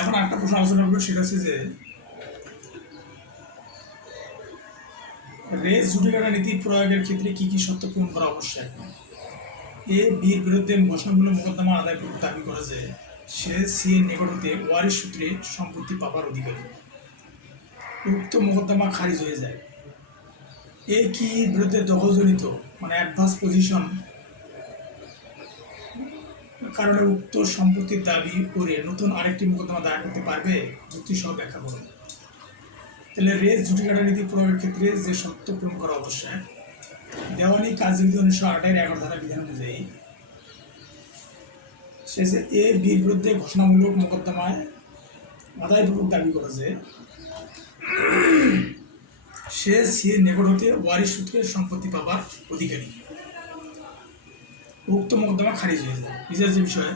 এখন একটা প্রশ্ন আলোচনা করবো, সেটা হচ্ছে যে রেস জুডিকাটা নীতি প্রয়োগের ক্ষেত্রে কি কি শর্ত পূরণ করা আবশ্যক। এ বির বিরুদ্ধে ঘোষণামূলক মোকদ্দমা আদায় করতে দাবি করে যে সে সি এর নিকট হতে ওয়ারিশ সূত্রে সম্পত্তি পাবার অধিকারী। উক্ত মোকদ্দমা খারিজ হয়ে যায়। এ কি বিরুদ্ধে দখলজনিত মানে অ্যাডভান্স পজিশন কারণে উক্ত সম্পত্তির দাবি করে নতুন আরেকটি মোকদ্দমা দায়ের করতে পারবে। যুক্তি সহ ব্যাখ্যা করুন। তাহলে রেস জুডিকাটা নীতি প্রয়োগের ক্ষেত্রে যে শর্ত পূরণ করা আবশ্যক, দেওয়ানি কার্যবিধি 1908 11 ধারা বিধান অনুযায়ী সে যে এ বির বিরুদ্ধে ঘোষণামূলক মোকদ্দমায় আদায়পূর্বক দাবি করে যে সে সি এর নিকট হতে ওয়ারিশ সূত্রে সম্পত্তি পাবার অধিকারী। উক্ত মোকদ্দমা খারিজ হয়ে যায়। বিচার্য বিষয়,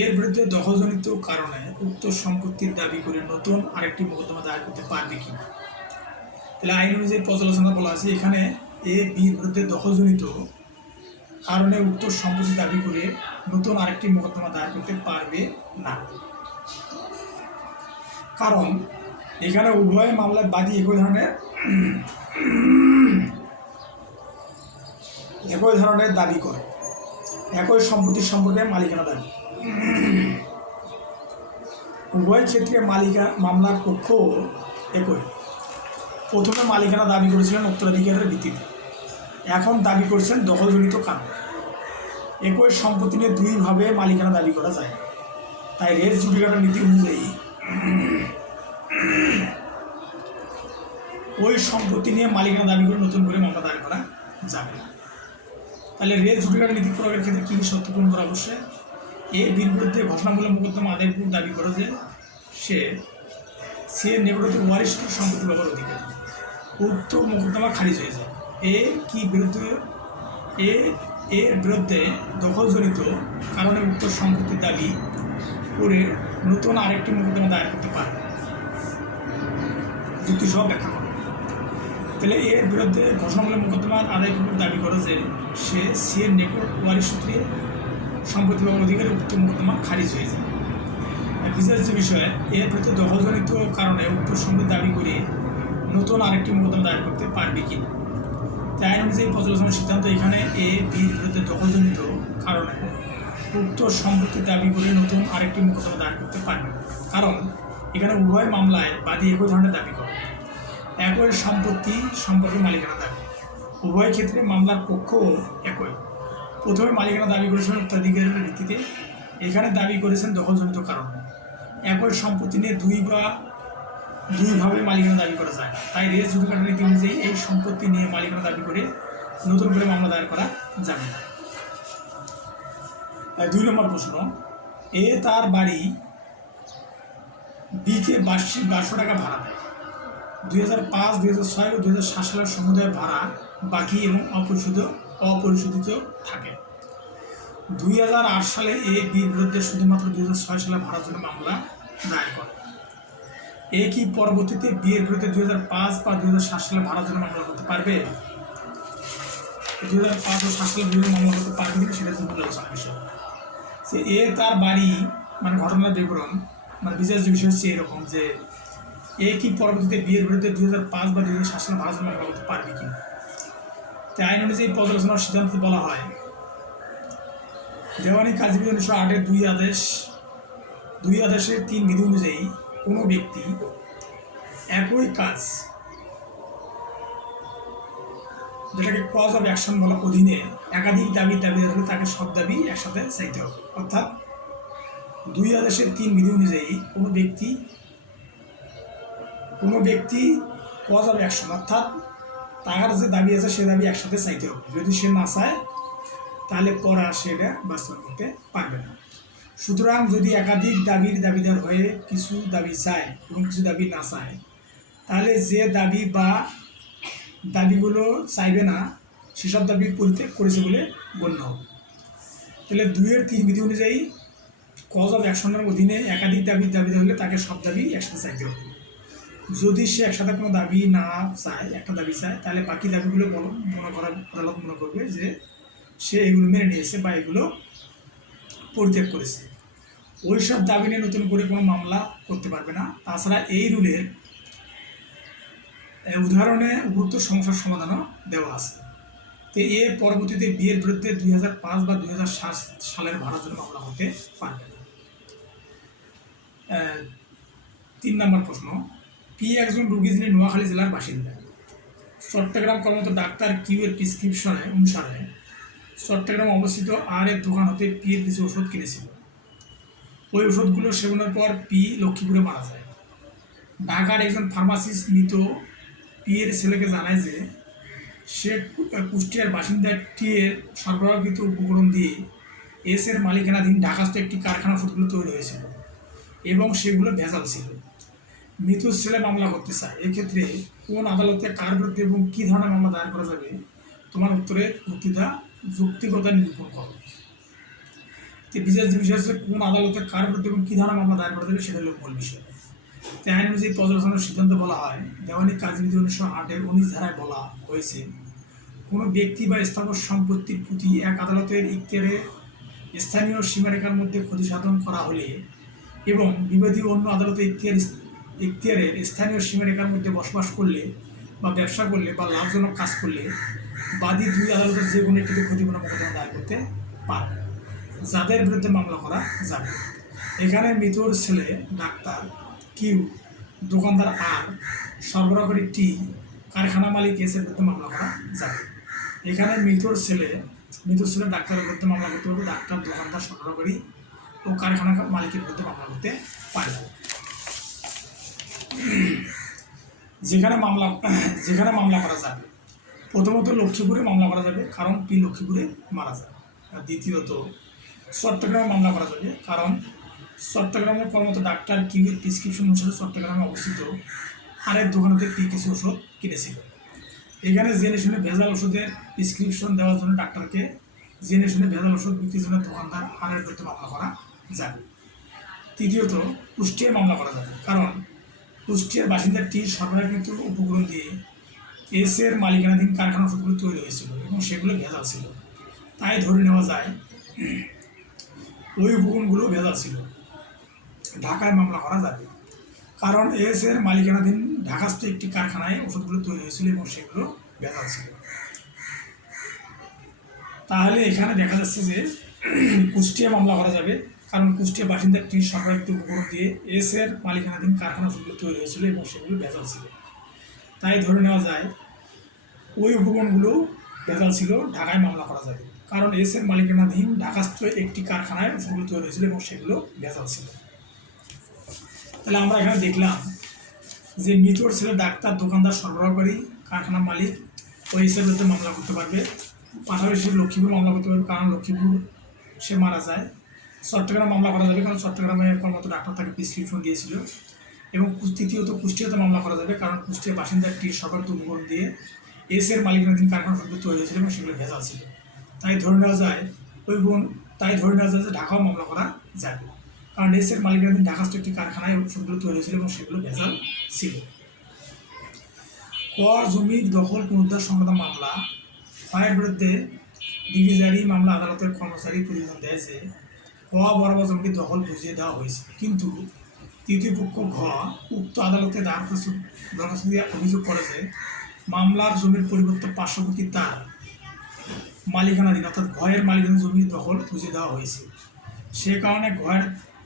এর বিরুদ্ধে দখলজনিত কারণে উক্ত সম্পত্তির দাবি করে নতুন আরেকটি মোকদ্দমা দায়ের করতে পারবে কি। তাহলে আইন অনুযায়ী পর্যালোচনা বলা আছে, এখানে এ বির বিরুদ্ধে দখলজনিত কারণে উক্ত সম্পত্তির দাবি করে নতুন আরেকটি মোকদ্দমা দায়ের করতে পারবে না। কারণ এখানে উভয় মামলায় বাদী একই ধরনের দাবি করে, একই সম্পত্তির সম্পর্কে মালিকানা দাবি। উভয় ক্ষেত্রে মামলার পক্ষ একই। প্রথমে মালিকানা দাবি করেছিলেন উত্তরাধিকারের ভিত্তিতে, এখন দাবি করছেন দখলজনিত কারণ। একই সম্পত্তি নিয়ে দুইভাবে মালিকানা দাবি করা যায়, তাই রেস জুডিকাটা নীতি অনুযায়ী ওই সম্পত্তি নিয়ে মালিকানা দাবি করে নতুন করে মামলা দায়ের করা যাবে না। তাহলে রেস জুডিকাটা নীতি প্রয়োগের ক্ষেত্রে কী কী শর্ত পূরণ করা অবশ্যই। এ বির বিরুদ্ধে ঘোষণামূলক মোকদ্দমা আদায়পূর্বক দাবি করে যে সে সি এর নিকট হতে ওয়ারিশ সূত্রে সম্পত্তি পাবার অধিকারী। উক্ত মোকদ্দমা খারিজ হয়ে যায়। এর বিরুদ্ধে দখলজনিত কারণে উক্ত সম্পত্তির দাবি করে নতুন আরেকটি মোকদ্দমা দায়ের করতে পারবে। যুক্তি সহ ব্যাখ্যা করে। তাহলে এর বিরুদ্ধে ঘোষণামূলক মোকদ্দমার আদায়পূর্বক দাবি করে যে সে সি এর নিকট ওয়ারিশ সূত্রে সম্পত্তি পাবার অধিকারে উক্ত মোকদ্দমা খারিজ হয়ে যায়। বিচার্য বিষয়ে, এর বিরুদ্ধে দখলজনিত কারণে উক্ত সম্পত্তি দাবি করে নতুন আরেকটি মোকদ্দমা দায়ের করতে পারবে কি না। তাই আইন অনুযায়ী পর্যালোচনার সিদ্ধান্ত, এখানে এ বির বিরুদ্ধে দখলজনিত কারণে উক্ত সম্পত্তির দাবি করে নতুন আরেকটি মোকদ্দমা দায়ের করতে পারবে না। কারণ এখানে উভয় মামলায় বাদী একই ধরনের দাবি করে, একই সম্পত্তি সম্পর্কে মালিকানা দাবি। উভয় ক্ষেত্রে মামলার পক্ষও একই। প্রথমে মালিকানা দাবি করেছিলেন উত্তরাধিকারের ভিত্তিতে, এখানে দাবি করেছেন দখলজনিত কারণে। একই সম্পত্তি নিয়ে দুইভাবে মালিকানা দাবি করা যায় না, তাই রেস জুডিকাটা নীতি অনুযায়ী এই সম্পত্তি নিয়ে মালিকানা দাবি করে নতুন করে মামলা দায়ের করা যাবে না। 2 নম্বর প্রশ্ন, এ তার বাড়ি বিকে বার্ষিক 1200 টাকা ভাড়া দেয়। 2005, 2006 ও 2007 সালের সমুদায় ভাড়া বাকি এবং অপরিশোধিত থাকে। 2008 সালে এ বির বিরুদ্ধে শুধুমাত্র 2006 সালে ভাড়ার জন্য মামলা দায়ের করে। এ কি পরবর্তীতে বিয়ের বিরুদ্ধে 2005 বা 2007 সালে ভাড়ার জন্য মামলা করতে পারবে। 2005 ও 2007 সালে বিভিন্ন মামলা করতে পারবে কিনা সেটা মূল আলোচনার বিষয়। সে এ তার বাড়ি মানে ঘটনার বিবরণ মানে বিচার্য বিষয় হচ্ছে এরকম যে এ কি পরবর্তীতে বিয়ের বিরুদ্ধে 2005 বা 2007 সালে ভাড়ার জন্য মামলা করতে পারবে কিনা। তাই আইন অনুযায়ী পর্যালোচনার সিদ্ধান্ত বলা হয়, দেওয়ানি কার্যবিধি 1908 দুই আদেশের 3 বিধি অনুযায়ী কোনো ব্যক্তি একই কাজ, যেটাকে কজ অফ অ্যাকশন বলা, অধীনে একাধিক দাবিদার হলে তাকে সব দাবি একসাথে চাইতে হবে। অর্থাৎ 2 আদেশের 3 বিধি অনুযায়ী কোনো ব্যক্তি কজ অফ অ্যাকশন অর্থাৎ তার যে দাবি আছে সে দাবি একসাথে চাইতে হবে। যদি সে না চায় তাহলে পরে আর সেটা বাস্তবায়ন করতে পারবে না। সুতরাং যদি একাধিক দাবিদার হয়ে কিছু দাবি চায় এবং কিছু দাবি না চায়, তাহলে যে দাবি বা দাবিগুলো চাইবে না সেসব দাবি পরিত্যাগ করেছে বলে গণ্য হবে। তাহলে 2 এর 3 বিধি অনুযায়ী কজ অফ অ্যাকশনের অধীনে একাধিক দাবিদার হলে তাকে সব দাবি একসাথে চাইতে হবে। যদি সে একসাথে কোনো দাবি না চায়, একটা দাবি চায়, তাহলে বাকি দাবিগুলো আদালত মনে করবে যে সে এগুলো মেনে নিয়েছে বা এগুলো পরিত্যাগ করেছে। ওই সব দাবি নিয়ে নতুন করে কোনো মামলা করতে পারবে না। তাছাড়া এই রুলের উদাহরণে উপযুক্ত সমস্যার সমাধানও দেওয়া আছে। তো এর পরবর্তীতে বিয়ের বিরুদ্ধে 2005 বা 2007 সালের ভাড়া জন্য মামলা হতে পারবে না। 3 নম্বর প্রশ্ন, পি একজন রোগী যিনি নোয়াখালী জেলার বাসিন্দা। চট্টগ্রাম কর্মরত ডাক্তার কিউ এর প্রেসক্রিপশনে অনুসারে চট্টগ্রামে অবস্থিত আর এর দোকান হতে পি এর কিছু ওষুধ কিনেছিল। ওই ওষুধগুলো সেবনের পর পি লক্ষ্মীপুরে মারা যায়। ঢাকার একজন ফার্মাসিস্ট মৃত পি এর ছেলেকে জানায় যে সে কুষ্টিয়ার বাসিন্দা টি এর সরবরাহকৃত উপকরণ দিয়ে এস এর মালিকানাধীন ঢাকাস্থ একটি কারখানা ওষুধগুলো তৈরি হয়েছিল এবং সেগুলো ভেজাল ছিল। মৃত্যুর ছেলে মামলা করতে চায়। এক্ষেত্রে কোন আদালতে কার বিরুদ্ধে এবং কী ধরনের মামলা দায়ের করা যাবে? তোমার উত্তরের যুক্তিকতা নিরূপণ করো। বিশেষ বিষয় হচ্ছে কোন আদালতে কার বিরুদ্ধে এবং কী ধরনের মামলা দায়ের করা যাবে, সেটা হলো মূল বিষয়। তাই আইন অনুযায়ী পর্যালোচনার সিদ্ধান্ত বলা হয়, দেওয়ানি কাজবিধি 1908-এর 19 ধারায় বলা হয়েছে, কোনো ব্যক্তি বা স্থাবর সম্পত্তির প্রতি এক আদালতের ইখতিয়ারে স্থানীয় সীমারেখার মধ্যে ক্ষতি সাধন করা হলে এবং বিবাদী অন্য আদালতের ইখতিয়ারের স্থানীয় সীমারেখার মধ্যে বসবাস করলে বা ব্যবসা করলে বা লাভজনক কাজ করলে বাদী দুই আদালতের যে কোনো একটিতে ক্ষতিপূরণ মোকদ্দমা দায়ের করতে পারে, যাদের বিরুদ্ধে মামলা করা যাবে। এখানে মৃতর ছেলে ডাক্তার কিউ, দোকানদার আর, সরবরাহকারী টি, কারখানা মালিক এস এর বিরুদ্ধে মামলা করা যাবে। এখানে মৃতর ছেলে ডাক্তারের বিরুদ্ধে মামলা করতে পারবে, ডাক্তার, দোকানদার, সরবরাহকারী ও কারখানা মালিকের বিরুদ্ধে মামলা করতে পারবে। যেখানে মামলা করা যাবে, প্রথমত লক্ষ্মীপুরে মামলা করা যাবে, কারণ পি লক্ষ্মীপুরে মারা যায়। দ্বিতীয়ত চট্টগ্রামে মামলা করা যাবে, কারণ চট্টগ্রামের কর্মরত ডাক্তার কিউ এর প্রেসক্রিপশন অনুসারে চট্টগ্রামে অবস্থিত আরেক দোকানেতে পি কিছু ওষুধ কিনেছিল। এখানে জেনে শুনে ভেজাল ওষুধের প্রেসক্রিপশন দেওয়ার জন্য ডাক্তারকে জেনে শুনে ভেজাল ওষুধ বিক্রির জন্য দোকানদার আরের বিরুদ্ধে মামলা করা যাবে। তৃতীয়ত কুষ্টিয়ায় মামলা করা যাবে, কারণ কুষ্টিয়ার বাসিন্দা টির সরবরাহকৃত উপকরণ দিয়ে এস এর মালিকানাধীন কারখানা ওষুধগুলো তৈরি হয়েছিল এবং সেগুলো ভেজাল ছিল। তাই ধরে নেওয়া যায় ওই উপকরণগুলো ভেজাল ছিল। ঢাকায় মামলা করা যাবে, কারণ এস এর মালিকানাধীন ঢাকাস্থ একটি কারখানায় ওষুধগুলো তৈরি হয়েছিল এবং সেগুলো ভেজাল ছিল। তাহলে এখানে দেখা যাচ্ছে যে কুষ্টিয়া মামলা করা যাবে, কারণ কুষ্টিয়া বাসিন্দা টির সরবরাহকৃত উপকরণ দিয়ে এস এর মালিকানাধীন কারখানা ওষুধগুলো তৈরি হয়েছিল এবং সেগুলো ভেজাল ছিল। তাই ধরে নেওয়া যায় ওই উপকরণগুলো ভেজাল ছিল, ঢাকায় মামলা করা যাবে, কারণ এস এর মালিকানাধীন ঢাকাস্থ একটি কারখানায় ওষুধগুলো তৈরি হয়েছিল এবং সেগুলো ভেজাল ছিল। তাহলে আমরা এখানে দেখলাম যে মৃতর ছেলে ডাক্তার, দোকানদার, সরবরাহকারী, কারখানা মালিক ও এস এর বিরুদ্ধে মামলা করতে পারবে। পাশাপাশি লক্ষ্মীপুর মামলা করতে পারবে, কারণ লক্ষ্মীপুর সে মারা যায়। চট্টগ্রাম মামলা করা যাবে, কারণ চট্টগ্রামে কর্মরত ডাক্তার তাকে প্রেসক্রিপশন দিয়েছিল। এবং তৃতীয়ত কুষ্টিয়াতে মামলা করা যাবে, কারণ কুষ্টিয়া বাসিন্দা টির সরবরাহকৃত উপকরণ দিয়ে এস এর মালিকানাধীন কারখানা ওষুধগুলো তৈরি হয়েছিল এবং সেগুলো ভেজাল ছিল। তাই ধরে নেওয়া যায় যে ঢাকাও মামলা করা যাবে, কারণ এস এর মালিকানাধীন ঢাকাস্থ একটি কারখানায় ওষুধগুলো তৈরি হয়েছিল এবং সেগুলো ভেজাল ছিল। ক, জমি দখল পুনরুদ্ধার সংক্রান্ত মামলা। ক্ষয়ের বিরুদ্ধে ডিগ্রি জারি মামলা আদালতের কর্মচারী প্রতিবেদন দেয় যে ক বরাবর জমিটি দখল বুঝিয়ে দেওয়া হয়েছে, কিন্তু তৃতীয় পক্ষ ঘ উক্ত আদালতে দরখাস্ত দিয়ে অভিযোগ করেছে মামলার জমির পরিবর্তে পার্শ্ববর্তী তার মালিকানাধীন অর্থাৎ ঘয়ের মালিকানাধীন জমি দখল বুঝিয়ে দেওয়া হয়েছে। সে কারণে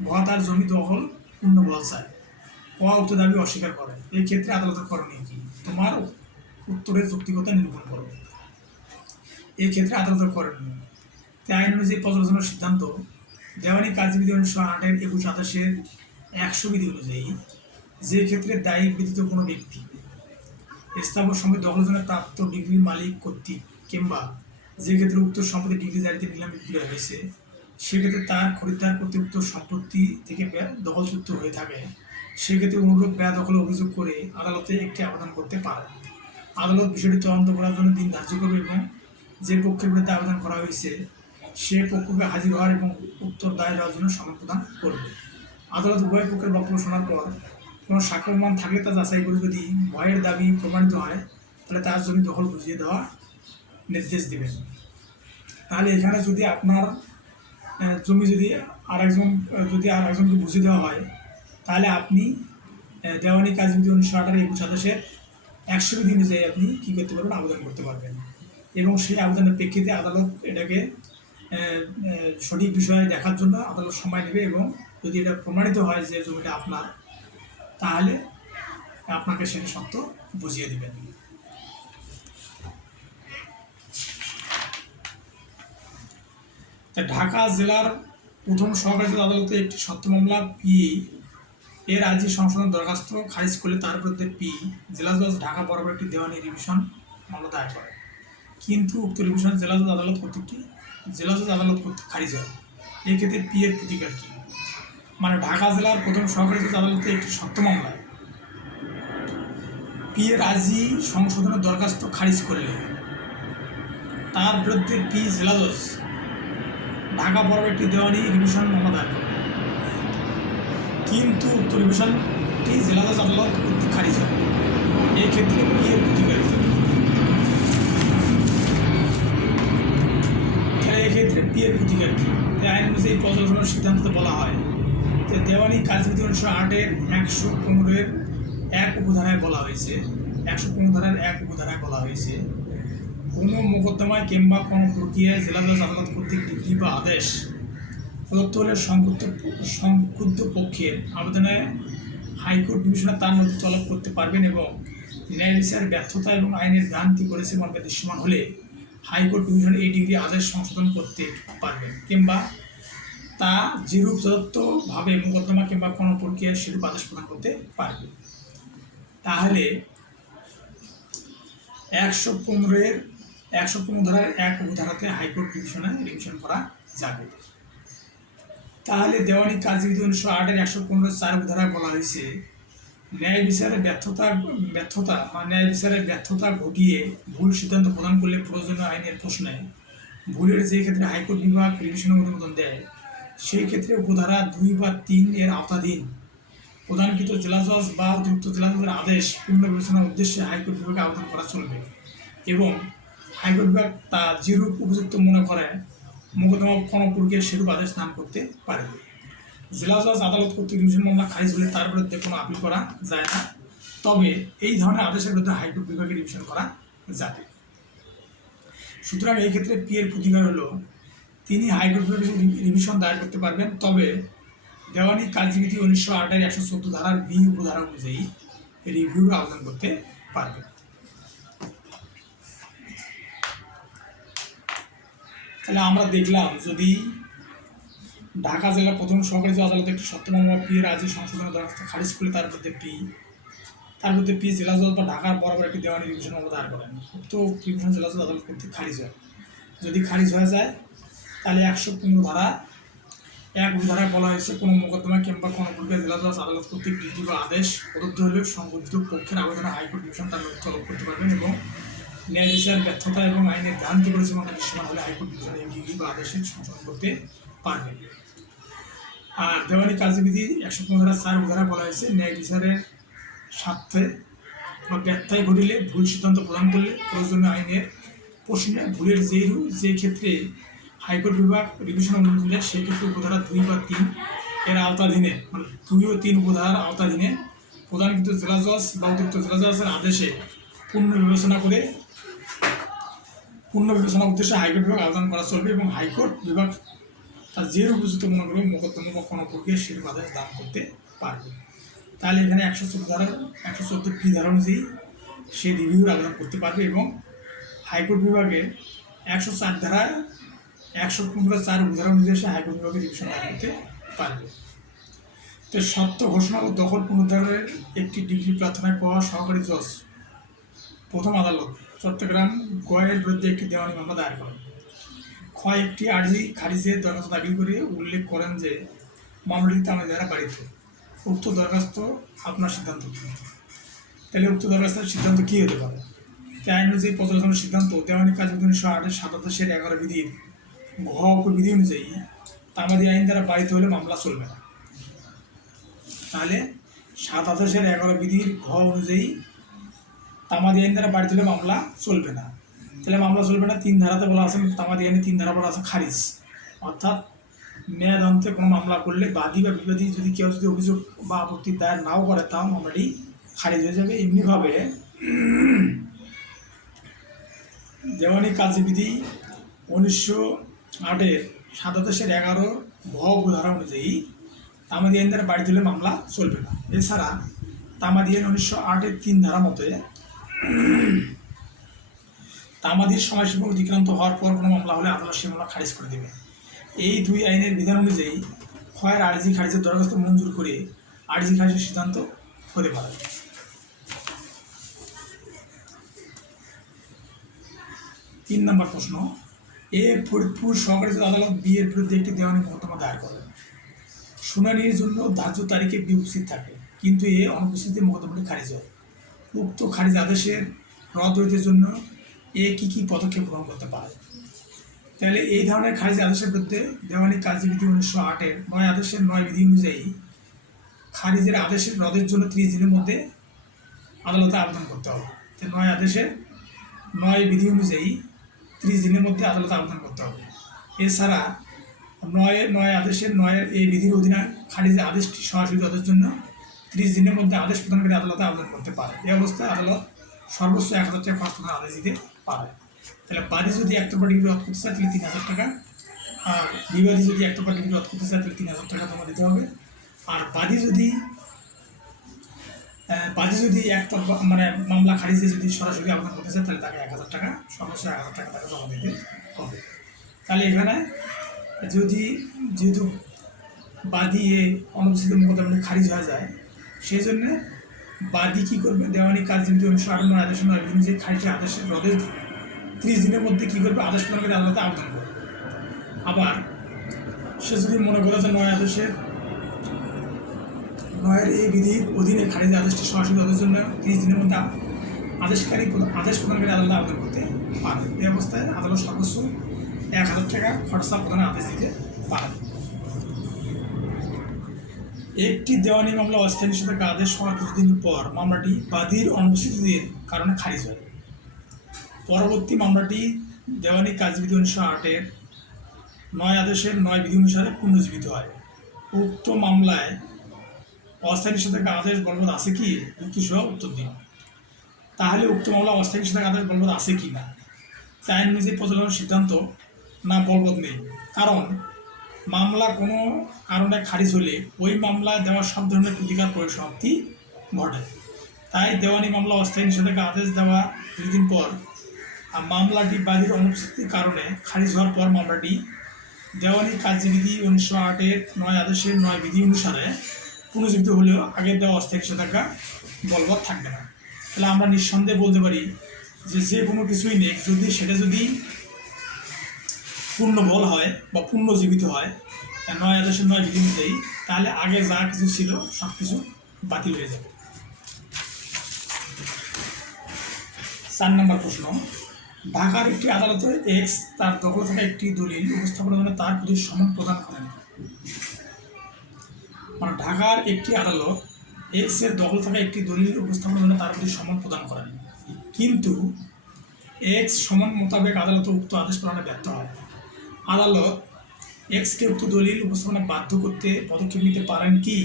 ঘ তার জমি দখল পূর্ণ বল চায়। ক উক্ত দাবি অস্বীকার করে। এই ক্ষেত্রে আদালতের করণীয় কি? তোমার উত্তরের যৌক্তিকতা নিরূপণ করো। এই ক্ষেত্রে আদালতের করণীয়, তাই আইন অনুযায়ী পর্যালোচনার সিদ্ধান্ত, দেওয়ানি কাজবিধি 1908-এর 21-27-এর 100 বিধি অনুযায়ী যে ক্ষেত্রে দায়ী ব্যতীত কোনো ব্যক্তি স্থাবর সম্পত্তি দখলের জন্য প্রাপ্ত ডিগ্রির মালিক কর্তৃক কিংবা যে ক্ষেত্রে উক্ত সম্পত্তি ডিগ্রি জারিতে নিলামে বিক্রয় হয়েছে, সেক্ষেত্রে তার খরিদ্দার কর্তৃক উক্ত সম্পত্তি থেকে দখলচ্যুত হয়ে থাকে, সেক্ষেত্রে অনুরূপ দখলের অভিযোগ করে আদালতে একটি আবেদন করতে পারে। আদালত বিষয়টি তদন্ত করার জন্য দিন ধার্য করবে এবং যে পক্ষের বিরুদ্ধে আবেদন করা হয়েছে সে পক্ষকে হাজির হওয়ার এবং উত্তর দায় দেওয়ার জন্য সময় প্রদান করবে। আদালত উভয় পক্ষের বক্তব্য শোনার পর কোনো সাক্ষ্য প্রমাণ থাকলে তা যাচাই করে যদি ভয়ের দাবি প্রমাণিত হয় তাহলে তার জমি দখল বুঝিয়ে দেওয়ার নির্দেশ দেবেন। তাহলে এখানে যদি আপনার জমি যদি আরেকজনকে বুঝিয়ে দেওয়া হয়, তাহলে আপনি দেওয়ানি কাজবিধি 1918-21 100 দিন অনুযায়ী আপনি কী করতে পারবেন, আবেদন করতে পারবেন। এবং সেই আবেদনের প্রেক্ষিতে আদালত এটাকে সঠিক বিষয়ে দেখার জন্য আদালত সময় নেবে, এবং যদি এটা প্রমাণিত হয় যে জমিটা আপনার, তাহলে আপনাকে সেটা সত্য বুঝিয়ে দেবেন। ঢাকা জেলার প্রথম সহকারী আদালতে একটি সত্য মামলা পি এর আর্জি সংশোধন দরখাস্ত খারিজ করলে তার বিরুদ্ধে পি জেলা জজ ঢাকা বরাবর একটি দেওয়ানি রিভিশন মামলা দায়ের করে, কিন্তু উক্ত রিভিশন জেলা জজ আদালত কর্তৃক খারিজ হয়। এক্ষেত্রে পি এর প্রতিকার কী? মানে ঢাকা জেলার প্রথম সহকারী জজ আদালতে একটি সত্য মামলায় পি এর আর্জি সংশোধনের দরখাস্ত খারিজ করলে তার বিরুদ্ধে পি জেলা জজ ঢাকা বরাবর একটি দেওয়ানি রিভিশন মামলা দায়ের করে, কিন্তু উক্ত রিভিশনটি জেলা জজ আদালত কর্তৃক খারিজ হয়। এই ক্ষেত্রে পি এর প্রতিকার কী? এক্ষেত্রে পি এর প্রতিকার কী? আইন অনুযায়ী পর্যালোচনার সিদ্ধান্তে বলা হয় যে দেওয়ানি কাজবিধি 1908-এর 115-এর 1 উপধারায় বলা হয়েছে, 115 ধারার 1 উপধারায় বলা হয়েছে, কোনো মোকদ্দমায় কিংবা কোনো প্রক্রিয়ায় জেলা জজ আদালত কর্তৃক ডিগ্রি বা আদেশ প্রদত্ত হলে সংক্ষুব্ধ পক্ষের আবেদনে হাইকোর্ট ডিভিশনে তার নথি তলব করতে পারবেন, এবং ন্যায় বিচারের ব্যর্থতা এবং আইনের ভ্রান্তি করেছে মর্মে দৃশ্যমান হলে হাইকোর্ট ডিভিশন এই ডিগ্রি আদেশ সংশোধন করতে পারবেন, কিংবা তা যেরূপ যথার্থভাবে মোকদ্দমা কিংবা কোনো প্রক্রিয়ায় সেরূপ আদেশ প্রদান করতে পারবে। তাহলে 115 ধারার 1 উপধারাতে হাইকোর্ট ডিভিশনে রিভিশন করা যাবে। তাহলে দেওয়ানি কাজবিধি 1908-এর 115-4 উপধারায় বলা হয়েছে ন্যায় বিচারের ব্যর্থতা ঘটিয়ে ভুল সিদ্ধান্ত প্রদান করলে প্রয়োজনীয় আইনের প্রশ্নে ভুলের যে ক্ষেত্রে হাইকোর্ট বিভাগ রিভিশনের অনুমোদন দেয়, সেই ক্ষেত্রে উপধারা 2 বা 3 এর আওতাধীন প্রদানকৃত জেলা জজ বা অতিরিক্ত জেলা জজের আদেশ পূর্ণ বিবেচনার উদ্দেশ্যে হাইকোর্ট বিভাগে আবেদন করা চলবে, এবং হাইকোর্ট বিভাগ তা যেরূপ উপযুক্ত মনে করে মোকদ্দমা কোনো প্রক্রিয়ায় সেরূপ আদেশ দান করতে পারবে। জেলা জজ আদালত কর্তৃক রিভিশন মামলা খারিজ হলে তার বিরুদ্ধে কোনো আপিল করা যায় না, তবে এই ধরনের আদেশের বিরুদ্ধে হাইকোর্ট বিভাগে রিভিশন করা যাবে। সুতরাং এই ক্ষেত্রে পি এর প্রতিকার হলো তিনি হাইকোর্ট বিভাগে রিভিশন দায়ের করতে পারবেন, তবে দেওয়ানি কাজবিধি 1908-এর 114 ধারার বি উপধারা অনুযায়ী রিভিউর আবেদন করতে পারবেন। তাহলে আমরা দেখলাম, যদি ঢাকা জেলা প্রথম সহকারী জজ আদালতে একটি সত্য মামলা পি এর আর্জি সংশোধনের দরখাস্ত খারিজ করলে তার বিরুদ্ধে পি জেলা জজ বা ঢাকার বরাবর একটি দেওয়ানি রিভিশন মামলা দায়ের করেন, উক্ত রিভিশন জেলা জজ আদালত কর্তৃক খারিজ হয়। যদি খারিজ হয়ে যায়, তাহলে 115 ধারা 1 উপধারায় বলা হয়েছে কোনো মোকদ্দমা কিংবা কোনো প্রক্রিয়া জেলা জজ আদালত কর্তৃক ডিগ্রি বা আদেশ প্রদত্ত হলে সংবন্ধিত পক্ষের আবেদনে হাইকোর্ট ডিভিশন তার নথি তলব করতে পারবেন, এবং ন্যায় বিচার ব্যর্থতা এবং আইনের ভ্রান্তি করেছে মর্মে দৃশ্যমান হলে হাইকোর্ট ডিভিশন এই ডিগ্রি বা আদেশের সংশোধন করতে পারবেন। আর দেওয়ানি কাজবিধি 115 ধারা 4 উপধারায় বলা হয়েছে ন্যায় বিচারের স্বার্থে বা ব্যর্থতায় ঘটিলে ভুল সিদ্ধান্ত প্রদান করলে প্রয়োজনীয় আইনের প্রশ্নে ভুলের যে ক্ষেত্রে হাইকোর্ট বিভাগ রিভিশন অনুমোদন দেয়, সেই ক্ষেত্রে উপধারা 2 বা 3 এর আওতাধীনে, মানে 2 ও 3 উপধারার আওতাধীনে প্রদানকৃত জেলা জজ বা অতিরিক্ত জেলা জজের আদেশে পূর্ণ বিবেচনা উদ্দেশ্যে হাইকোর্ট বিভাগ আবেদন করা চলবে, এবং হাইকোর্ট বিভাগ তার যে উপযুক্ত মনে করবে মোকদ্দমা বা কোনো প্রক্রিয়া সেরূপ আদেশ দান করতে পারবে। তাহলে এখানে 114 পি ধারা অনুযায়ী সে রিভিউর আবেদন করতে পারবে, এবং হাইকোর্ট বিভাগে 104 ধারায় 115-4 উপধারা অনুযায়ী সে হাইকোর্ট বিভাগে রিভিশন দায়ের করতে পারবে। তো সত্য ঘোষণা ও দখল পুনরুদ্ধারের একটি ডিগ্রি প্রার্থনায় পাওয়া সহকারী জজ প্রথম আদালত চট্টগ্রাম গোয়ের বিরুদ্ধে একটি দেওয়ানি মামলা দায়ের করেন। একটি আর্জি খারিজের দরখাস্ত দাখিল করে উল্লেখ করেন যে মামলাটি তামাদি দ্বারা বাড়িত। উক্ত দরখাস্ত আপনার সিদ্ধান্ত কী? তাহলে উক্ত দরখাস্তের সিদ্ধান্ত কী হতে পারে? তাই আইন অনুযায়ী পর্যালোচনার সিদ্ধান্ত দেওয়ানি কাজবিধি 1908-এর 27-11 বিধির ঘ উপবিধি অনুযায়ী তামাদি আইন দ্বারা বাড়িত হলে মামলা চলবে না। তাহলে 27-11 বিধির ঘ অনুযায়ী তামাদি আইন দ্বারা বাড়িত হলে মামলা চলবে না। তাহলে মামলা চলবে না, 3 ধারাতে বলা আছে তামাদি আইনে 3 ধারা বলা আছে খারিজ, অর্থাৎ মেয়াদান্তে কোনো মামলা করলে বাদী বা বিবাদী যদি কেউ যদি অভিযোগ বা আপত্তি দায়ের নাও করে তাও মামলাটি খারিজ হয়ে যাবে। এমনিভাবে দেওয়ানি কার্যবিধি 1908-এর 27-11 ধারা অনুযায়ী তামাদি আইন দ্বারা বাড়ি তুলে মামলা চলবে না। এছাড়া তামাদি আইন 1908-এর 3 ধারা মতে তামাদির সময়সীমা অতিক্রান্ত হওয়ার পর কোনো মামলা হলে আদালত সে মামলা খারিজ করে দেবে। এই দুই আইনের বিধান অনুযায়ী হয় আর্জি খারিজের দরখাস্ত মঞ্জুর করে আর্জি খারিজের সিদ্ধান্ত হতে পারে। 3 নম্বর প্রশ্ন, এ ফরিদপুর সহকারী আদালত বি এর বিরুদ্ধে একটি দেওয়ানি মোকদ্দমা দায়ের করে। শুনানির জন্য ধার্য তারিখে বি উপস্থিত থাকে, কিন্তু এ অনুপস্থিতিতে মোকদ্দমাটি খারিজ হয়। উক্ত খারিজ আদেশের রদ রোধের জন্য এ কী পদক্ষেপ গ্রহণ করতে পারে? তাহলে এই ধরনের খারিজ আদেশের বিরুদ্ধে দেওয়ানি কার্যবিধি 1908-এর 9 আদেশের 9 বিধি অনুযায়ী খারিজের আদেশের রদের জন্য 30 দিনের মধ্যে আদালতে আবেদন করতে হবে। 9 আদেশের 9 বিধি অনুযায়ী 30 দিনের মধ্যে আদালতে আবেদন করতে হবে। এছাড়া 9 আদেশের 9-এর এই বিধির অধীনে খারিজের আদেশটি সরাসরি রদের জন্য 30 দিনের মধ্যে আদেশ প্রদানকারী আদালতে আবেদন করতে পারে। এই অবস্থায় আদালত সর্বোচ্চ 1000 টাকা ফাঁস প্রদানের আদেশ দিতে পারে। তাহলে বাদী যদি একতরফা ডিগ্রি রদ করতে চায় তাহলে 3000 টাকা, আর বিবাদী যদি একতরফা ডিগ্রি রদ করতে চায় তাহলে 3000 টাকা জমা দিতে হবে। আর বাদী যদি একতরফা মামলা খারিজে যদি সরাসরি আবেদন করতে চায় তাহলে তাকে 1000 টাকা, সর্বোচ্চ 1000 টাকা তাকে জমা দিতে হবে। তাহলে এখানে যেহেতু বাদী অনুপস্থিত মোকদ্দমাটি খারিজ হয়ে যায়, সেই জন্য বাদী কী করবে, দেওয়ানি কার্যবিধি 1908 আদেশ অনুযায়ী খারিজের আদেশের রদের 30 দিনের মধ্যে কী করবে, আদেশ প্রদানকারী আদালতে আবেদন করবে। আবার সে যদি মনে করে যে 9 আদেশের 9-এর এই বিধির অধীনে খারিজ আদেশটি সরাসরি রদের জন্য 30 দিনের মধ্যে আদেশ প্রদানকারী আদালতে আবেদন করতে পারে। এই অবস্থায় আদালত সর্বোচ্চ 1000 টাকা খরচা প্রদানের আদেশ দিতে পারে। একটি দেওয়ানি মামলা অস্থায়ী নিষেধাজ্ঞা আদেশ হওয়ার কিছুদিন পর মামলাটি বাদীর অনুপস্থিতির কারণে খারিজ হয়। পরবর্তী মামলাটি দেওয়ানি কার্যবিধি 1908-এর 9 আদেশের 9 বিধি অনুসারে পুনর্জীবিত হয়। উক্ত মামলায় অস্থায়ী নিষেধাজ্ঞা আদেশ বলবৎ আছে কি, যুক্তিসহ উত্তর দিন। তাহলে উক্ত মামলা অস্থায়ী নিষেধাজ্ঞা আদেশ বলবৎ আছে কি না? আইন অনুযায়ী প্রচলনের সিদ্ধান্ত না বলবৎ নেই, কারণ মামলা কোনো কারণে খারিজ হলে ওই মামলায় দেওয়া সব ধরনের প্রতিকার পরিসমাপ্তি ঘটে। তাই দেওয়ানি মামলা অস্থায়ী নিষেধাজ্ঞা আদেশ দেওয়া কিছুদিন পর মামলাটি বাদীর অনুপস্থিতির কারণে খারিজ হওয়ার পর মামলাটি দেওয়ানি কার্যবিধি 1908-এর 9 আদেশের 9 বিধি অনুসারে পুনর্জীবিত হলেও আগের দেওয়া অস্থায়ী নিষেধাজ্ঞা বলবৎ থাকবে না। তাহলে আমরা নিঃসন্দেহে বলতে পারি যে কোনো কিছুই নেই, সেটা যদি পূর্ণ বল হয় বা পুনর্জীবিত হয় 9 আদেশের 9 বিধি অনুযায়ী, তাহলে আগে যা কিছু ছিল সব কিছু বাতিল হয়ে যাবে। 4 নম্বর প্রশ্ন, ঢাকার একটি আদালতে এক্স তার দখলে থাকা একটি দলিল উপস্থাপনের জন্য তার প্রতি সমন প্রদান করেন। ঢাকার একটি আদালত এক্স এর দখলে থাকা একটি দলিল উপস্থাপনের জন্য তার প্রতি সমন প্রদান করেন, কিন্তু এক্স সমন মোতাবেক আদালত উক্ত আদেশ প্রদানে ব্যর্থ হয়। আদালত এক্সকে উক্ত দলিল উপস্থাপনা বাধ্য করতে পদক্ষেপ নিতে পারেন কি?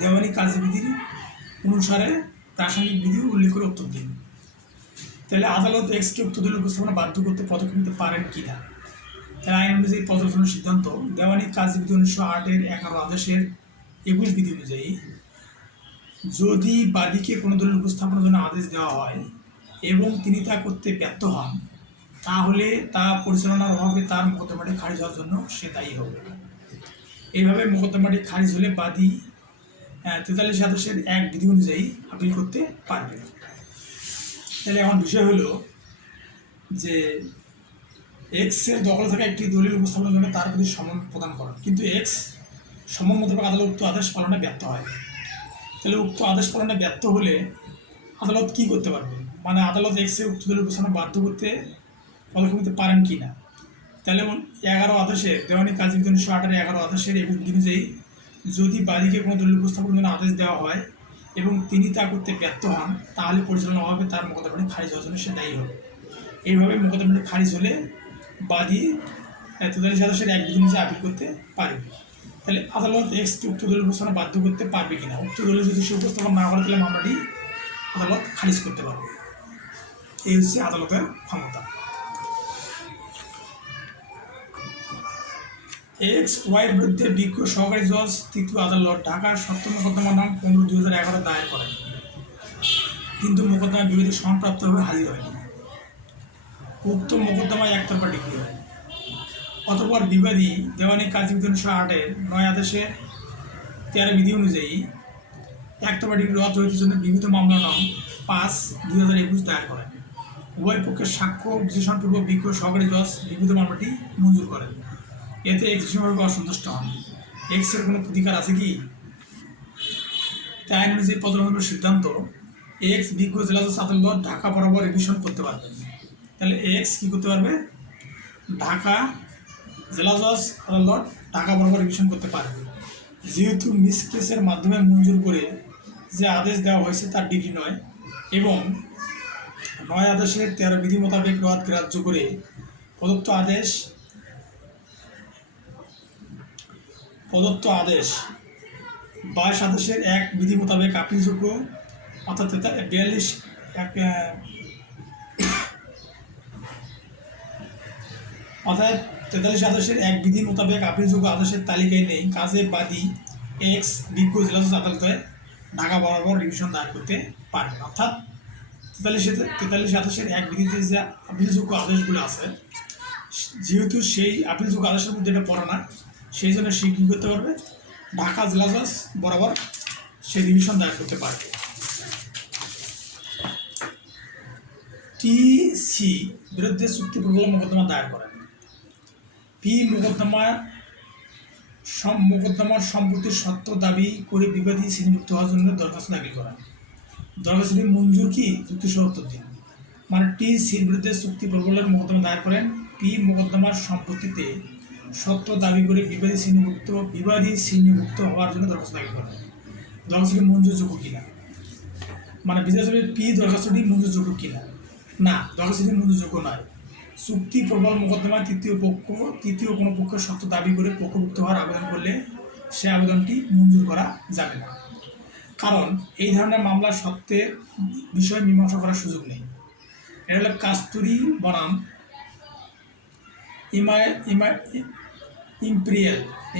দেওয়ানি কার্যবিধির অনুসারে প্রাসঙ্গিক বিধি উল্লেখ করে উত্তর দিন। তাহলে আদালত এক্সকে উক্ত দলিল উপস্থাপনা বাধ্য করতে পদক্ষেপ নিতে পারেন কি না? তাহলে আইন অনুযায়ী পর্যালোচনার সিদ্ধান্ত, দেওয়ানি কার্যবিধি 1908-এর 11 আদেশের 21 বিধি অনুযায়ী যদি বাদীকে কোনো দলিল উপস্থাপনের জন্য আদেশ দেওয়া হয় এবং তিনি তা করতে ব্যর্থ হন, তাহলে তা পরিচালনার অভাবে তার মোকদ্দমাটি খারিজ হওয়ার জন্য সে দায়ী হবে। এইভাবে মোকদ্দমাটি খারিজ হলে বাদী 43 আদেশের 1 বিধি অনুযায়ী আপিল করতে পারবে। তাহলে এখন বিষয় হলো যে এক্স এর দখলে থাকা একটি দলিল উপস্থাপনের জন্য তার প্রতি সমন প্রদান করেন, কিন্তু এক্স সমন মোতাবেক আদালত উক্ত আদেশ পালনে ব্যর্থ হয়। তাহলে উক্ত আদেশ পালনে ব্যর্থ হলে আদালত কী করতে পারবে? আদালত এক্সের উক্ত দলিল উপস্থাপনা বাধ্য করতে পদক্ষেপ নিতে পারেন কি না? তাহলে 11 আদেশের দেওয়ানি কার্যবিধি 1908-এর 11 আদেশের 21 বিধি অনুযায়ী যদি বাদীকে কোনো দলিল উপস্থাপনের জন্য আদেশ দেওয়া হয় এবং তিনি তা করতে ব্যর্থ হন, তাহলে পরিচালনা অভাবে তার মোকদ্দমাটি খারিজ হওয়ার জন্য সে দায়ী হবে। এইভাবে মোকদ্দমাটি খারিজ হলে বাদী 43 এক বিধি নিচে আপিল করতে পারবে। তাহলে আদালত এক্সকে উক্ত দলিল উপস্থাপনা বাধ্য করতে পারবে কিনা, উক্ত দলিল যদি সে উপস্থাপন না করে তাহলে মামলাটি আদালত খারিজ করতে পারবে। এই হচ্ছে আদালতের ক্ষমতা। এক্স ওয়াইয়ের বিরুদ্ধে বিজ্ঞ সহকারী জজ তৃতীয় আদালত ঢাকার 7 মোকদ্দমার নাম 15/2011 দায়ের করেন, কিন্তু মোকদ্দমায় বিবাদী সমানপ্রাপ্তভাবে হাজির হয়নি। উক্ত মোকদ্দমায় একতরফা ডিগ্রি হয়। অতঃপর বিবাদী দেওয়ানি কাজী বিধান 8-এর 9 আদেশের 13 বিধি অনুযায়ী একতরফা ডিগ্রি রদ হইতে জন্য বিবিধ মামলা নং 5/2021 দায়ের করেন। উভয় পক্ষের সাক্ষ্য বিশ্লেষণপূর্বক বিজ্ঞ সহকারী জজ বিবিধ মামলাটি মঞ্জুর করেন। এতে এক্স বিশেষভাবে অসন্তুষ্ট হন। এক্সের কোনো প্রতিকার আছে কি? তাই আইন অনুযায়ী পর্যালোচনার সিদ্ধান্ত, এক্স বিজ্ঞ জেলা জজ আদালত ঢাকা বরাবর রিভিশন করতে পারবেন। তাহলে এক্স কী করতে পারবে? ঢাকা জেলা জজ আদালত ঢাকা বরাবর রিভিশন করতে পারবে। যেহেতু মিস কেসের মাধ্যমে মঞ্জুর করে যে আদেশ দেওয়া হয়েছে তার ডিগ্রি নয় এবং 9 আদেশের 13 বিধি মোতাবেক রদ গ্রাহ্য করে প্রদত্ত আদেশ 22 আদেশের 1 বিধি মোতাবেক আপিলযোগ্য, অর্থাৎ 43 আদেশের 1 বিধি মোতাবেক আপিলযোগ্য আদেশের তালিকায় নেই। কাজে বাদী এক্স বিজ্ঞ জেলা জজ আদালতে ঢাকা বরাবর রিভিশন দায়ের করতে পারবেন। অর্থাৎ 43 আদেশের 1 বিধিতে যে আপিলযোগ্য আদেশগুলো আছে, যেহেতু সেই আপিলযোগ্য আদেশের মধ্যে এটা পড়ে না, সেই জন্য সে কী করতে পারবে? ঢাকা জেলা জজ বরাবর সে রিভিশন দায়ের করতে পারবে। টিসি বিরুদ্ধে চুক্তি প্রবল মোকদ্দমা দায়ের করেন। পি মোকদ্দমার সম্পত্তির সত্য দাবি করে বিবাদী শ্রেণীভুক্ত হওয়ার জন্য দরখাস্ত দাখিল করেন। দরখাস্তটি মঞ্জুর কি যুক্তিসহ উত্তর দিন। মানে টিসির বিরুদ্ধে চুক্তি প্রবলের মোকদ্দমা দায়ের করেন। পি মোকদ্দমার সম্পত্তিতে সত্য দাবি করে বিবাদী শ্রেণীভুক্ত হওয়ার জন্য দরখাস্ত দাখিল করেন। দরখাস্তটি মঞ্জুরযোগ্য কিনা, মানে বিচারপতি পি দরখাস্তটি মঞ্জুরযোগ্য কিনা? না, দরখাস্তটি মঞ্জুরযোগ্য নয়। চুক্তি প্রবল মোকদ্দমায় তৃতীয় কোনো পক্ষের সত্য দাবি করে পক্ষভুক্ত হওয়ার আবেদন করলে সে আবেদনটি মঞ্জুর করা যাবে না, কারণ এই ধরনের মামলার সত্যের বিষয়ে মীমাংসা করার সুযোগ নেই। এটা হলো কাস্তুরি বনাম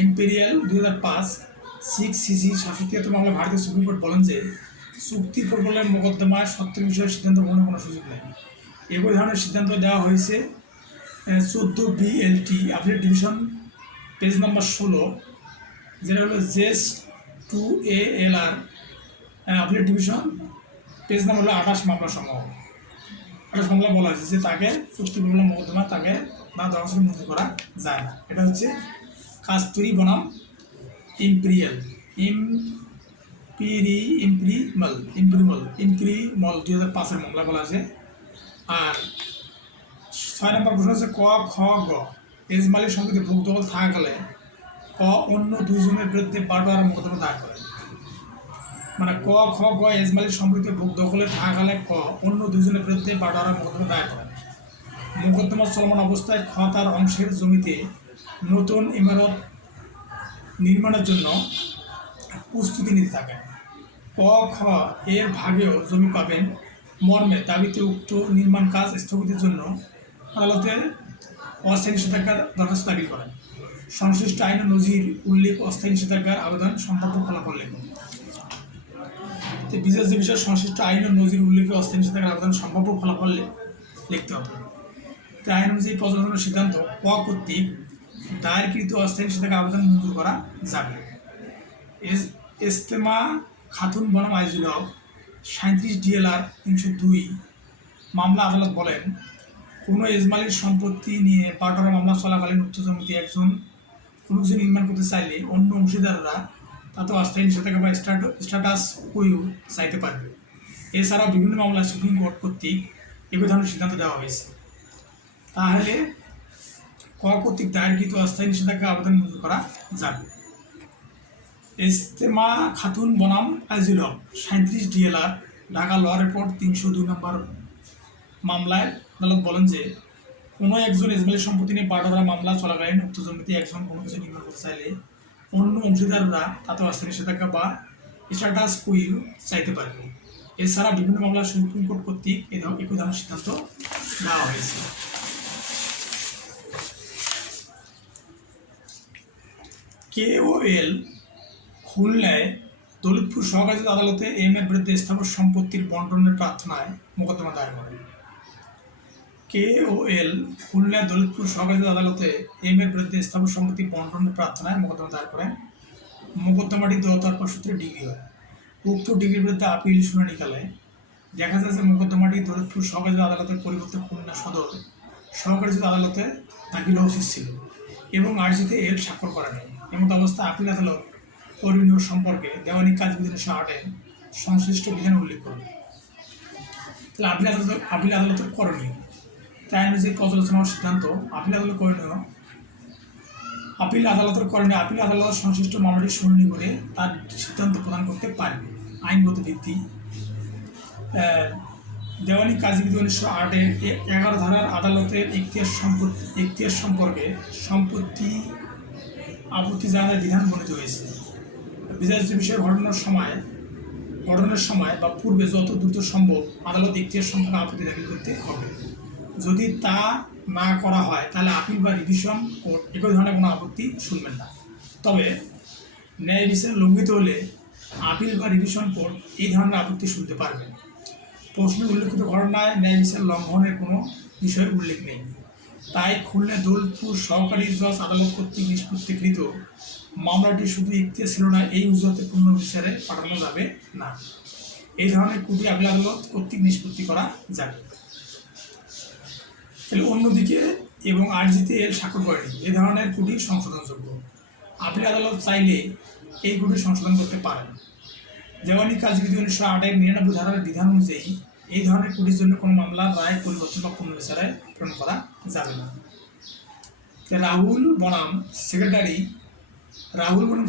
ইম্পেরিয়াল 2005 6 সিসি 773 মামলা ভারতীয় সুপ্রিম কোর্ট বলেন যে চুক্তি প্রবলের মোকদ্দমায় সত্যের বিষয়ে সিদ্ধান্ত গ্রহণের কোনো সুযোগ নেই। একই ধরনের সিদ্ধান্ত দেওয়া হয়েছে 14 BLT update division page number 16, যেটা হলো জেস 2ALR update division page number হলো 28 মামলা সমূহ। 28 মামলা বলা হয়েছে যে তাকে চুক্তি প্রবল মোকদ্দমা তাকে না দরখাস্ত মঞ্জুর করা যায় না। এটা হচ্ছে কাস্তুরি বনাম ইম্পেরিয়াল 2005-এর মামলা বলা আছে। আর 6 নম্বর প্রশ্ন হচ্ছে ক, খ, গ এজমালির সম্পত্তি ভোগ দখল থাকাকালে ক অন্য 2 জনের বিরুদ্ধে 12 মোকদ্দমা দায়ের করে। মানে ক, খ, গ এজমালির সম্পত্তি ভোগ দখলে থাকাকালে ক অন্য 2 জনের বিরুদ্ধে 12 মোকদ্দমা দায়ের করে। মোকদ্দমা চলমান অবস্থায় খ তার অংশের জমিতে নতুন ইমারত নির্মাণের জন্য প্রস্তুতি নিতে থাকে। ক, খ এর ভাগেও জমি পাবেন মর্মে দাবিতে উক্ত নির্মাণ কাজ স্থগিতের জন্য আদালতে অস্থায়ী নিষেধাজ্ঞার দরখাস্ত দাখিল করেন। সংশ্লিষ্ট আইন ও নজির উল্লেখ অস্থায়ী নিষেধাজ্ঞার আবেদন সম্ভাব্য ফলাফল লিখুন। তো বিচার যে বিষয়ে সংশ্লিষ্ট আইন ও নজির উল্লেখে অস্থায়ী নিষেধাজ্ঞার আবেদন সম্ভাব্য ফলাফল লিখতে হবে। তো আইন অনুযায়ী পর্যালোচনার সিদ্ধান্ত, ক কর্তৃক দায়েরকৃত অস্থায়ী নিষেধাজ্ঞা আবেদন মঞ্জুর করা যাবে। ইস্তেমা খাতুন বনাম আইজুল হক 37 DLR 302 মামলা আদালত বলেন, কোনো এজমালির সম্পত্তি নিয়ে 12 মামলা চলাকালীন উক্ত জমিতে কোনো কিছু নির্মাণ করতে চাইলে অন্য অংশীদাররা তাতে অস্থায়ী নিষেধাজ্ঞা বা স্ট্যাটাস কোয়ো চাইতে পারবে। এছাড়াও বিভিন্ন মামলায় সুপ্রিম কোর্ট কর্তৃক একই ধরনের সিদ্ধান্ত দেওয়া হয়েছে। তাহলে ক কর্তৃক দায়েরকৃত অস্থায়ী নিষেধাজ্ঞা আবেদন মঞ্জুর করা যাবে। ইস্তেমা খাতুন বনাম আইজুল হক 37 DLR ঢাকা ল রিপোর্ট 302 নম্বর মামলায় আদালত বলেন যে ক কোনো একজন ইসমাইলি সম্পত্তি নিয়ে বাটোয়ারা মামলা চলাকালীন উক্ত জমিতে একজন কোনো কিছু নির্মাণ করতে চাইলে অন্য অংশীদাররা তাতে অস্থায়ী নিষেধাজ্ঞা বা স্ট্যাটাস কুইউ চাইতে পারবে। এছাড়া বিভিন্ন মামলা সুপ্রিম কোর্ট কর্তৃক একই ধরনের সিদ্ধান্ত নেওয়া হয়েছে। KOL খুলনায় দৌলতপুর সহকারী আদালতে এর বিরুদ্ধে স্থাবর সম্পত্তির বন্টনের প্রার্থনায় মোকদ্দমা দায়ের করেন। KOL খুলনা দৌলতপুর সহকারী আদালতে এর বিরুদ্ধে স্থাবর সম্পত্তি বন্টনের প্রার্থনায় মোকদ্দমা দায়ের করেন। মোকদ্দমাটি দোতরফা সূত্রে ডিগ্রি হয়। উক্ত ডিগ্রির বিরুদ্ধে আপিল শুনানিকালে দেখা যায় যে মোকদ্দমাটি দৌলতপুর সহকারী আদালতের পরিবর্তে খুলনা সদর সহকারী আদালতে দাখিল হওয়া উচিত ছিল এবং আর্জিতে এর স্বাক্ষর করা নেই। এমন অবস্থা আপিল আদালত করণীয় সম্পর্কে দেওয়ানি কাজবিধি 1908 সংশ্লিষ্ট বিধান উল্লেখ করবে। তাহলে আপিল আদালতের করণীয় তাই অনুযায়ী পর্যালোচনা সিদ্ধান্ত আপিল আদালত করণীয় আপিল আদালত সংশ্লিষ্ট মামলাটি শুনানি করে তার সিদ্ধান্ত প্রদান করতে পারবে। আইনগত ভিত্তি দেওয়ানি কাজবিধি 1908 11 ধারার আদালতের এখতিয়ার সম্পর্কে সম্পত্তি আপত্তি জানানোর বিধান বর্ণিত হয়েছে। বিচার্য বিষয়ে ঘটনার সময় বা পূর্বে যত দ্রুত সম্ভব আদালত এখতিয়ার সম্পর্কে আপত্তি দাখিল করতে হবে। যদি তা না করা হয় তাহলে আপিল বা রিভিশন কোর্ট একই ধরনের কোনো আপত্তি শুনবেন না। তবে ন্যায় বিচার লঙ্ঘিত হলে আপিল বা রিভিশন কোর্ট এই ধরনের আপত্তি শুনতে পারবে। প্রশ্নে উল্লেখিত ঘটনায় ন্যায় বিচার লঙ্ঘনের কোনো বিষয় উল্লেখ নেই। তাই খুলনা দৌলতপুর সহকারী জজ আদালত কর্তৃক নিষ্পত্তিকৃত মামলাটি শুধু এখতিয়ার ছিল না, এই উজুহাতে পূর্ণ বিচারে পাঠানো যাবে না। এই ধরনের কুটি আপিল আদালত কর্তৃক নিষ্পত্তি করা যাবে। তাহলে অন্যদিকে এবং আর্জিতে এর স্বাক্ষর করেনি এ ধরনের কুটি সংশোধনযোগ্য। আপিল আদালত চাইলে এই কুটি সংশোধন করতে পারেন। দেওয়ানি কাজবিধি 1908 99 ধারার বিধান অনুযায়ী এই ধরনের কুটির জন্য কোনো মামলার রায় পরিবর্তন বা পূর্ণ বিচারে প্রেরণ করা যাবে না। রাহুল বনাম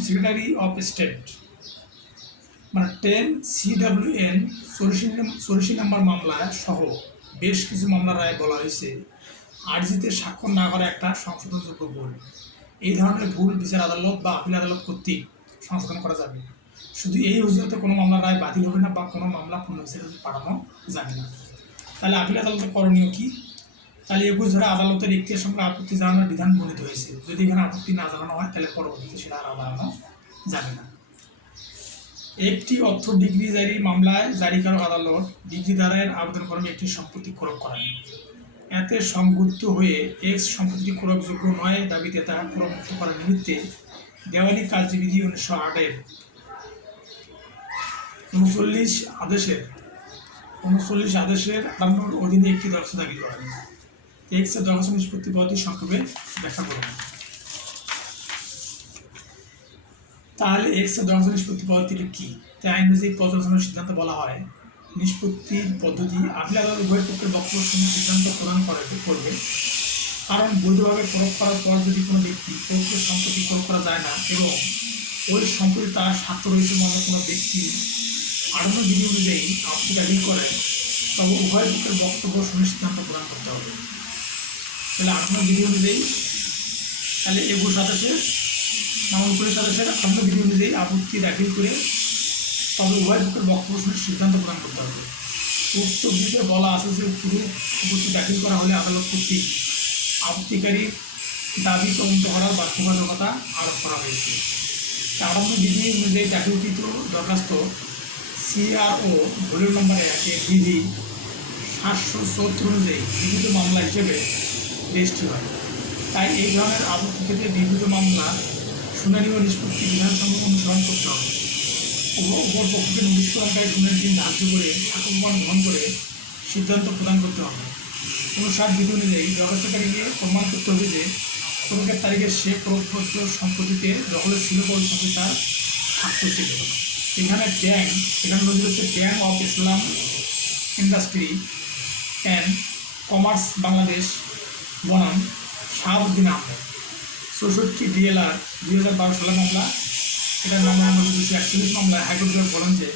সেক্রেটারি অফ স্টেট মানে 10 CWN 84 নম্বর মামলা সহ বেশ কিছু মামলার রায় বলা হয়েছে আর্জিতে স্বাক্ষর না করা একটা সংশোধনযোগ্য ভুল। এই ধরনের ভুল বিচার আদালত বা আপিল আদালত কর্তৃক সংশোধন করা যাবে। শুধু এই অজুহাতে কোনো মামলার রায় বাতিল হবে না বা কোনো মামলা পূর্ণ বিচারে পাঠানো যাবে না। তাহলে আপিল আদালতের করণীয় কি? তাহলে 21 ধারা আদালতের এখতিয়ার সম্পর্কে আপত্তি জানানোর বিধান বর্ণিত হয়েছে। যদি এখানে আপত্তি না জানানো হয় তাহলে পরবর্তীতে সেটা আর জানানো যাবে না। একটি অর্থ ডিগ্রি জারি মামলায় জারিকারক আদালত ডিগ্রি দায়ের আবেদন করবে একটি সম্পত্তি ক্রয় করেন। এতে সংযুক্ত হয়ে এক্স সম্পত্তি ক্রয়যোগ্য নয় দাবিতে তাহা ক্রয়মুক্ত করার নিমিত্তে দেওয়ানি কাজবিধি 1908 39 আদেশের 58 অধীনে একটি দরখাস্ত দাখিল করেন। এক্সের দরখাস্ত নিষ্পত্তি পদ্ধতি সংক্ষেপে ব্যাখ্যা করুন। তাহলে এক্সের দরখাস্ত নিষ্পত্তি পদ্ধতিটি কী? তাই আইন অনুযায়ী পর্যালোচনার সিদ্ধান্ত বলা হয় নিষ্পত্তির পদ্ধতি আপিল আদালত উভয় পক্ষের বক্তব্য শুনে সিদ্ধান্ত প্রদান করবে। কারণ বৈধভাবে প্রয়োগ করার পর যদি কোনো ব্যক্তি পক্ষের সম্পত্তি প্রয়োগ করা যায় না এবং ওই সম্পত্তি তার স্বার্থ রয়েছে মনে কোনো ব্যক্তি 58 বিধি অনুযায়ী আপত্তি দাখিল করে তবে উভয় পক্ষের বক্তব্য শুনে সিদ্ধান্ত প্রদান করতে হবে। তাহলে 58 বিধি অনুযায়ী তাহলে 21 বিধি অনুযায়ী আপত্তি দাখিল করে তবে উভয় পক্ষের বক্তব্য শুনে সিদ্ধান্ত প্রদান করতে হবে। উক্ত বিধিতে বলা আছে যে পুরো আপত্তি দাখিল করা হলে আদালত কর্তৃক আপত্তিকারীর দাবি তদন্ত করার বাধ্যবাধকতা আরোপ করা হয়েছে। 58 বিধি অনুযায়ী দাখিলকৃত দরখাস্ত CRO ভলিউম নম্বর 1 বিধি 774 অনুযায়ী বিবিধ মামলা হিসেবে রেজিস্ট্রি হয়। তাই এই ধরনের আপত্তি ক্ষেত্রে বিবিধ মামলা শুনানি ও নিষ্পত্তি বিধানসম্মত অনুসরণ করতে হবে। উপর পক্ষকে নোটিশ প্রদানকারী শুনানির দিন ধার্য করে সাক্ষ্যপ্রমাণ গ্রহণ করে সিদ্ধান্ত প্রদান করতে হবে। 59 বিধি অনুযায়ী দরখাস্তকারীকে প্রমাণ করতে হবে যে প্রয়োগের তারিখে সে প্রয়োগপত্র সম্পত্তিতে দখলে ছিল বলে সম্পত্তি তার স্বার্থ ছিল। এখানে নদী হচ্ছে bank of Islam industry and commerce Bangladesh বনাম শাহাবুদ্দিন আহমেদ 64 DLR 2012 সালের মামলা। এটা মামলা নম্বর 241 মামলায় হাইকোর্ট জজ বলেন যে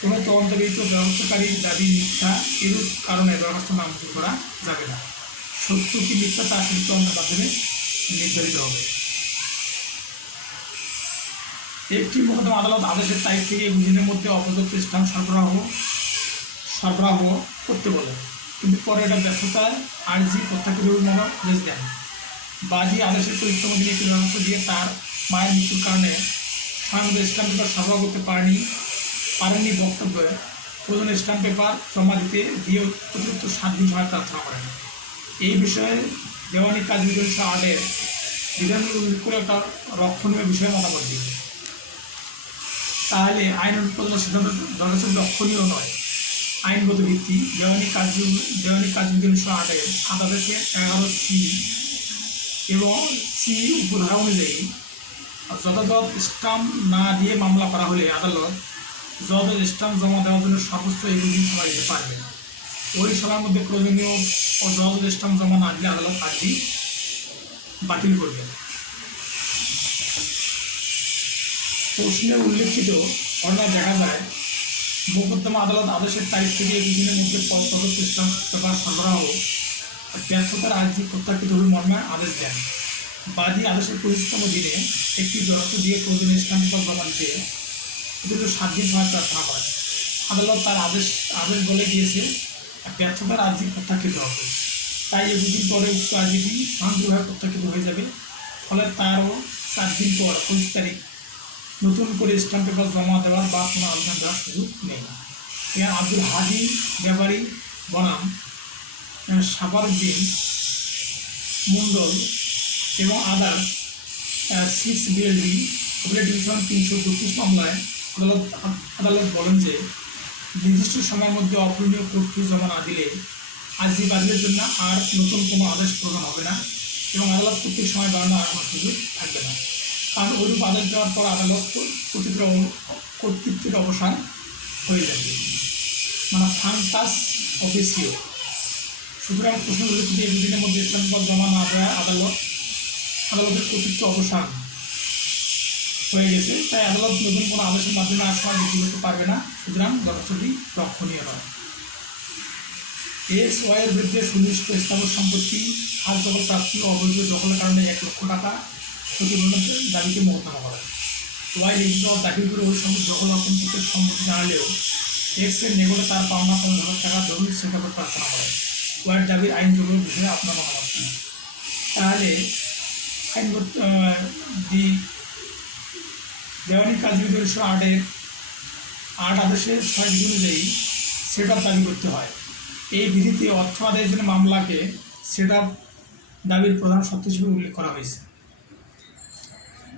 কোনো তদন্তবিহিত ব্যবস্থাকারীর দাবি মিথ্যা এরূপ কারণে দরখাস্ত নামঞ্জুর করা যাবে না। সত্য কি মিথ্যা তা তদন্তের মাধ্যমে নির্ধারিত হবে। একটি মোকদ্দমা আদালত আদেশের তারিখ থেকে 21 দিনের মধ্যে অপর্যাপ্ত স্ট্যাম্প সরবরাহ করতে বলে, কিন্তু পরে এটা ব্যর্থতায় আর্জি প্রত্যাখ্যাত আদেশ দেন। বাদী আদেশের 25তম দিনে একটি দরখাস্ত দিয়ে তার মায়ের মৃত্যুর কারণে স্বয়ংক্রিয় স্ট্যাম্প পেপার সরবরাহ করতে পারেননি বক্তব্যে প্রয়োজনীয় স্ট্যাম্প পেপার জমা দিয়ে অতিরিক্ত 7 দিন সময় প্রার্থনা করেন। এই বিষয়ে দেওয়ানি কাজ বিধান 8-এর বিধানগুলো উল্লেখ করে একটা রক্ষণীয় বিষয়ে মতামত দিন। তাহলে আইন অনুপালনের সিদ্ধান্ত দরখাস্ত লক্ষণীয় নয়, আইনগত ভিত্তি দেওয়ানি কাজ বিধান 8-এর 7-11C এবং সি উপধারা অনুযায়ী যথাযথ স্ট্যাম্প না দিয়ে মামলা করা হলে আদালত যথাযথ স্ট্যাম্প জমা দেওয়ার জন্য সর্বোচ্চ 21 দিন সময় দিতে পারবে। ওই সময়ের মধ্যে প্রয়োজনীয় ও যথাযথ স্ট্যাম্প জমা না দিলে আদালত আর্জি বাতিল করবে। প্রশ্নে উল্লেখিত ঘটনায় দেখা যায় মোকদ্দমা আদালত আদেশের তারিখ থেকে 21 দিনের মধ্যে পর্যাপ্ত স্ট্যাম্প পেপার সরবরাহ ব্যর্থতার আর্জি প্রত্যাখ্যাত হবে মর্মে আদেশ দেন। বাদী আদেশের 25তম দিনে একটি দরখাস্ত দিয়ে প্রয়োজনীয় স্ট্যাম্প পেপার জমা দিতে অতিরিক্ত 7 দিন সময় প্রার্থনা করেন। আদালত তার আদেশ বলে দিয়েছে ব্যর্থতার আর্জি প্রত্যাখ্যাত হবে, তাই 21 দিন পরে উক্ত আর্জিটি স্বয়ংক্রিয়ভাবে প্রত্যাখ্যাত হয়ে যাবে। ফলে তারও 4 দিন পর 25 তারিখ নতুন করে স্ট্যাম্প পেপার জমা দেওয়ার বা কোনো আবেদন দেওয়ার সুযোগ নেই। এখানে আব্দুল হাদি ব্যাপারী বনাম সাফারউদ্দিন মণ্ডল এবং আদার 6 BLD ডিভিশন 332 মামলায় আদালত বলেন যে নির্দিষ্ট সময়ের মধ্যে অপূরণীয় কোর্ট ফি জমা না দিলে আর্জি বাতিলের জন্য আর নতুন কোনো আদেশ প্রদান হবে না এবং আদালত কর্তৃক সময় বাড়ানোর আর কোনো সুযোগ থাকবে না। কারণ ওইরূপ আদেশ দেওয়ার পর আদালত কর্তৃত্বের অবসান হয়ে যাবে, মানে ফান্টাস অফিসিও। সুতরাং প্রশ্নগুলি যদি 21 দিনের মধ্যে স্ট্যাম্প জমা না দেওয়া আদালতের কর্তৃত্ব অবসান হয়ে গেছে, তাই আদালত নতুন কোনো আদেশের মাধ্যমে আর সময় বৃদ্ধি করতে পারবে না। সুতরাং দরখাস্তটি লক্ষণীয় নয়। এর বিরুদ্ধে সুনির্দিষ্ট স্থাবর সম্পত্তি খাসদখল প্রাপ্তি ও অবৈধ দখলের কারণে 1 লক্ষ টাকা ক্ষতিপূরণের দাবিতে মোকদ্দমা করে। ওয়াই রেজিস্ট্রার দাখিল করে ওই সম্পত্তি দখল অর্পণের সম্মতি জানালেও এর নিকটে তার পাওনা 50,000 টাকা দলিল সেখানে প্রার্থনা করে। ওয়াইয়ের দাবির আইনযোগ্য বিষয়ে আপনার মতামত কী? তাহলে আইনগত দেওয়ানি কাজ বিধান 8-এর 8 আদেশের 6 বিধি অনুযায়ী সেট আপ দাবি করতে হয়। এই বিধিতে অর্থ আদায়ের জন্য মামলাকে সেট আপ দাবির প্রধান শর্ত হিসেবে উল্লেখ করা হয়েছে।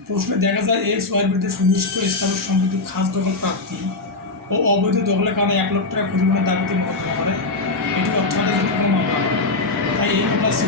প্রশ্নে দেখা যায় ওয়াইয়ের বিরুদ্ধে সুনির্দিষ্ট স্থাবর সম্পত্তি খাসদখল প্রাপ্তি ও অবৈধ দখলের কারণে 1 লক্ষ টাকা ক্ষতিপূরণের দাবিতে মোকদ্দমা করে।